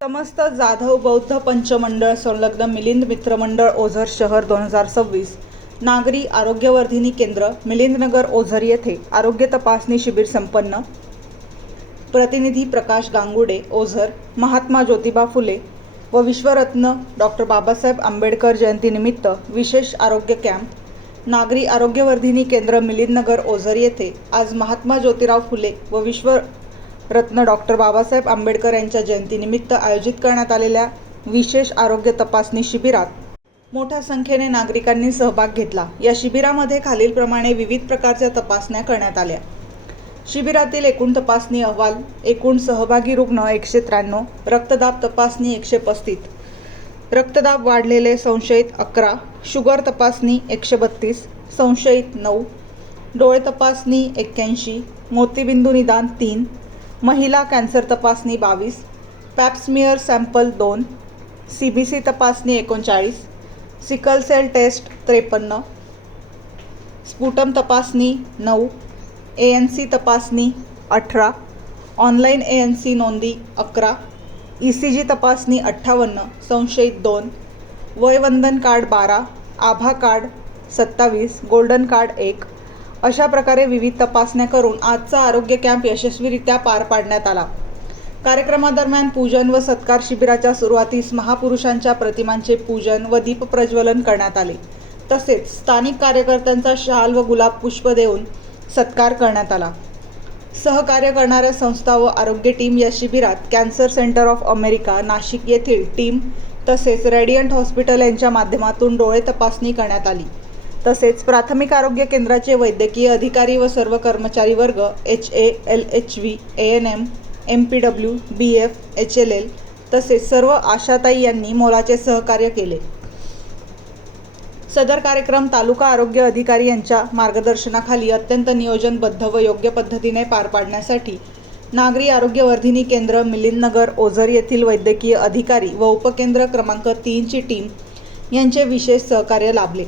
समस्त जाधव बौद्ध पंचमंडळ संलग्न मिलिंद मित्र मंडळ ओझर शहर 2026 नागरी आरोग्यवर्धिनी केंद्र मिलिंदनगर ओझर येथे आरोग्य तपासणी शिबिर संपन्न। प्रतिनिधी प्रकाश गांगुडे ओझर। महात्मा ज्योतिबा फुले व विश्वरत्न डॉक्टर बाबासाहेब आंबेडकर जयंतीनिमित्त विशेष आरोग्य कॅम्प। नागरी आरोग्यवर्धिनी केंद्र मिलिंदनगर ओझर येथे आज महात्मा ज्योतिराव फुले व विश्वरत्न डॉक्टर बाबासाहेब आंबेडकर यांच्या जयंतीनिमित्त आयोजित करण्यात आलेल्या विशेष आरोग्य तपासणी शिबिरात मोठ्या संख्येने नागरिकांनी सहभाग घेतला। या शिबिरामध्ये खालीलप्रमाणे विविध प्रकारच्या तपासण्या करण्यात आल्या। शिबिरातील एकूण तपासणी अहवाल: एकूण सहभागी रुग्ण 193, रक्तदाब तपासणी 135, रक्तदाब वाढलेले संशयित 11, शुगर तपासणी 132, संशयित 9, डोळे तपासणी 81, मोतीबिंदू निदान 3, महिला कॅन्सर तपासणी 22, पॅप्समियर सॅम्पल 2, CBC तपासणी 39, सिकल सेल टेस्ट 53, स्पुटम तपासणी 9, ANC तपासणी 18, ऑनलाईन ANC नोंदी 11, ECG तपासणी 58, संशयित 2, वयवंदन कार्ड 12, आभा कार्ड 27, गोल्डन कार्ड 1 अशा प्रकारे विविध तपासण्या करून आजचा आरोग्य कॅम्प यशस्वीरित्या पार पाडण्यात आला। कार्यक्रमादरम्यान पूजन व सत्कार शिबिराच्या सुरुवातीस महापुरुषांच्या प्रतिमांचे पूजन व दीप प्रज्वलन करण्यात आले। तसेच स्थानिक कार्यकर्त्यांचा शाल व गुलाब पुष्प देऊन सत्कार करण्यात आला। सहकार्य करणाऱ्या संस्था व आरोग्य टीम या शिबिरात cancer centre of America Nashik येथील टीम तसेच रेडियंट हॉस्पिटल यांच्या माध्यमातून डोळे तपासणी करण्यात आली। तसेच प्राथमिक आरोग्य केंद्राचे वैद्यकीय अधिकारी व सर्व कर्मचारी वर्ग HA, LHV, ANM, MPW, BF, HLL तसेच सर्व आशाताई यांनी मोलाचे सहकार्य केले। सदर कार्यक्रम तालुका आरोग्य अधिकारी यांच्या मार्गदर्शनाखाली अत्यंत नियोजनबद्ध व योग्य पद्धतीने पार पाडण्यासाठी नागरी आरोग्यवर्धिनी केंद्र मिलिंदनगर ओझर येथील वैद्यकीय अधिकारी व उपकेंद्र क्रमांक 3 ची टीम यांचे विशेष सहकार्य लाभले।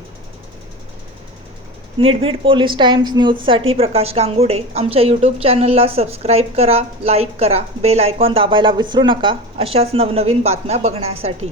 निर्भीड पोलीस टाइम्स न्यूजसाठी प्रकाश गांगुडे। आमच्या यूट्यूब चॅनलला सबस्क्राईब करा, लाईक करा, बेल आयकॉन दाबायला विसरू नका अशाच नवनवीन बातम्या बघण्यासाठी।